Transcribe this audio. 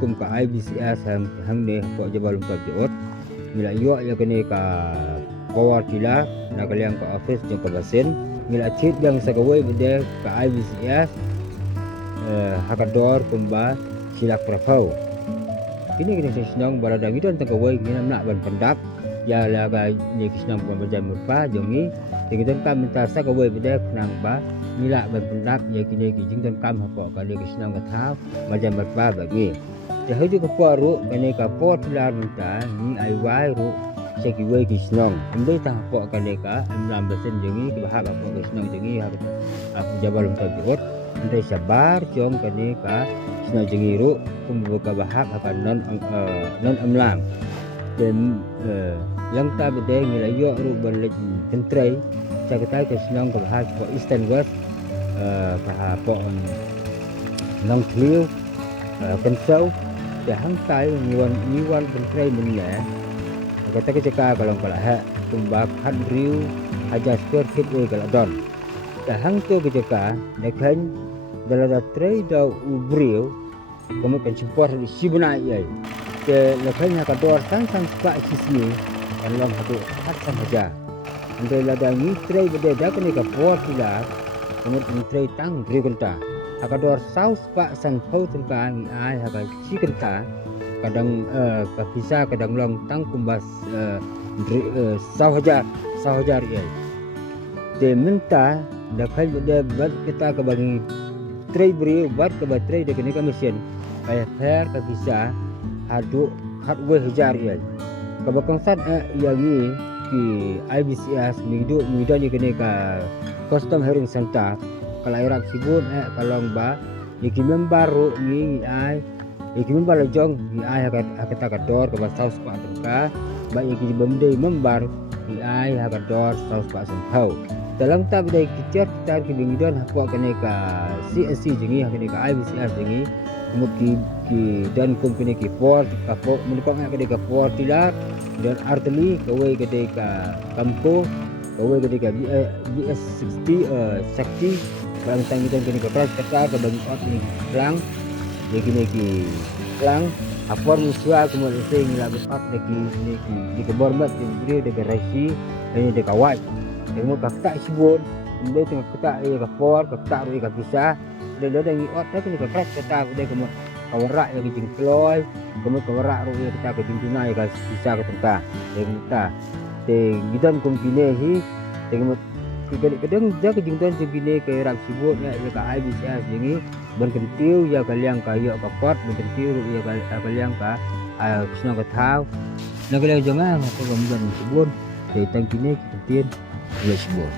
kum ka IBCS hang ne ko jabal ka jot mila yo ya kene ka power tila na kaliang ka office jeng ka basin mila chit yang sa kawai bede ka IBCS hakador kumba silak prafau kini kini senang baradang itu antang kawai kini nak ban pendak ya laga ni kisnang bukan berjam merpa jongi tinggal kam minta sa kawai bede nang ba mila ban pendak ya kini kijing kam hapok kali kisnang ka macam merpa bagi jadi juga paru kene ka pot lar minta ni ai wai ru seki wei kisnong amdai ta hapok kane ka amlam besen jongi ke bahak hapok kisnong jongi aku jabal untuk jot andai sabar jong kane ka kisnong jongi ru kumbuka bahak akan non amlang dan yang ta bede ngilayo ru balik kentrai sakata kisnong ke bahak ko eastern west ka hapok nong tliu kensau dah hantai niwan bentrai mennya kata keceka kalau kalau tumbak hat riu aja square feet kalau don dah hang tu keceka dekan dalam tray da ubriu kamu kan support di sibuna ai ke lekanya ka dor sang pak sisni kalau satu hat saja andai lada ni tray beda dah kena ka pot tidak kamu tray tang riu kenta akador saus pak san pau tengka ngi ai haka chicken ta kadang kapisa kadang long tang kumbas sahaja ya de minta da khai de bad kita ke bagi tray beri bad ke batray de kini ka mesin kaya fair kapisa hadu hardware hajar ya kabakang sat yang ni ki IBCS mido ni kini ka custom herring center kalau Iraq sibun kalau ba iki membaru ni ai iki membaru jong ni ai hakata kador ke saus pak tengka ba iki bemde membar ni ai hakador saus pak sentau dalam tab dai kicer kita ki bingidon hapok kene ka CSC jengi hakene ka IBCS jengi muki ki dan company ki port kapok menikok kene ka port tilar dan arteli kawai kene ka kampo kawai kene ka BS60 sakti Bang tang kita kini keras kata ke bagi ot ni lang ni kini lang apor musua kemudian sing lagu ot di kebormat di beri de garasi ini de kawat demo kakta sibun kemudian tengah kata ia kapor kakta ru ia pisah dan ni ot kini keras kata de kemudian kawarak yang kijing kloy kemudian kawarak ru ia kita kijing tunai ka pisah ke tengah de kita te gidan kum kini hi kemudian kadang jaga jington segini ke rak sibuk ya ka IBCS jengi berkentiu ya kaliang kayo ka pot berkentiu ya kaliang ka kusno ka tau na kaliang jangan ko gamdan sibuk te tangkine kitin ya sibuk